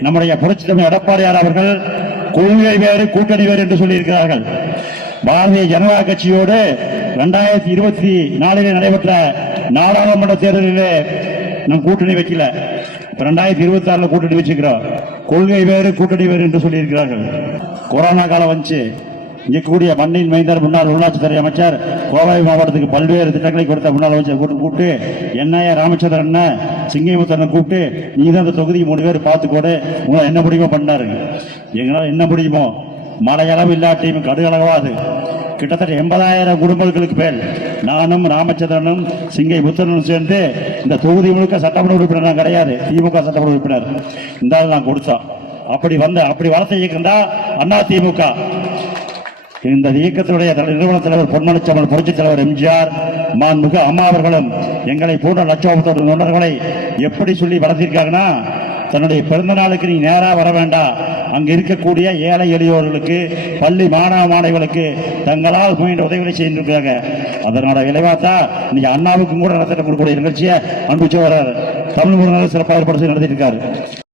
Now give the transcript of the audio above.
நம்முடைய புரட்சித்தமிழ் எடப்பாடியார் அவர்கள் கொள்கை வேறு கூட்டணி வேறு என்று சொல்லியிருக்கிறார்கள். பாரதிய ஜனதா கட்சியோடு ரெண்டாயிரத்தி இருபத்தி நாலிலே நடைபெற்ற நாடாளுமன்ற தேர்தலிலே நம் கூட்டணி வைக்கல. ரெண்டாயிரத்தி இருபத்தி ஆறுல கூட்டணி வச்சுக்கிறோம். கொள்கை வேறு கூட்டணி வேறு என்று சொல்லியிருக்கிறார்கள். கொரோனா காலம் வந்துச்சு. இங்கே கூடிய மண்ணின் மைந்தர் முன்னாள் உள்ளாட்சித்துறை அமைச்சர் கோவை மாவட்டத்துக்கு பல்வேறு திட்டங்களை கொடுத்த முன்னாள் அமைச்சர் கூப்பிட்டு என்னைய ராமச்சந்திரன் அண்ணன் சிங்கைமுத்தனை கூப்பிட்டு நீ தான் அந்த தொகுதி மூணு பேர் பார்த்துக்கோடு உங்களை என்ன முடியுமோ பண்ணாரு. எங்களால் என்ன முடியுமோ? மலையளவு இல்லாட்டியும் கடுகளவாது. கிட்டத்தட்ட எண்பதாயிரம் குடும்பங்களுக்கு மேல் நானும் ராமச்சந்திரனும் சிங்கை புத்தனும் சேர்ந்து இந்த தொகுதி முழுக்க சட்டமன்ற உறுப்பினர் நான் கிடையாது. திமுக சட்டமன்ற உறுப்பினர். இந்த நான் கொடுத்தோம் அப்படி வந்த அப்படி வளர்த்த இயக்கம் தான் அண்ணா திமுக. இந்த இயக்கத்துடைய நிறுவன தலைவர் பொன்மனச்சமல் புரட்சித் தலைவர் எம்ஜிஆர் மாண்புமிகு அம்மா அவர்களும் எங்களை போன்ற லட்சோபத்தோட தொண்டர்களை எப்படி சொல்லி வளர்த்திருக்காங்கன்னா தன்னுடைய பிறந்த நாளுக்கு நீ நேராக வர வேண்டாம். அங்கே இருக்கக்கூடிய ஏழை எளியோர்களுக்கு பள்ளி மாணவ மாணவிகளுக்கு தங்களால் முயன்ற உதவிகளை செய்திருக்கிறாங்க. அதனோட விளைவாத்தா இன்னைக்கு அண்ணாவுக்கும் கூட நடத்திட்டு கொடுக்கக்கூடிய நிகழ்ச்சியை அனுப்பிச்சு சோழர் தமிழ் முருகன் சிறப்பாக ஏற்பாடு செய்து நடத்திட்டு இருக்காரு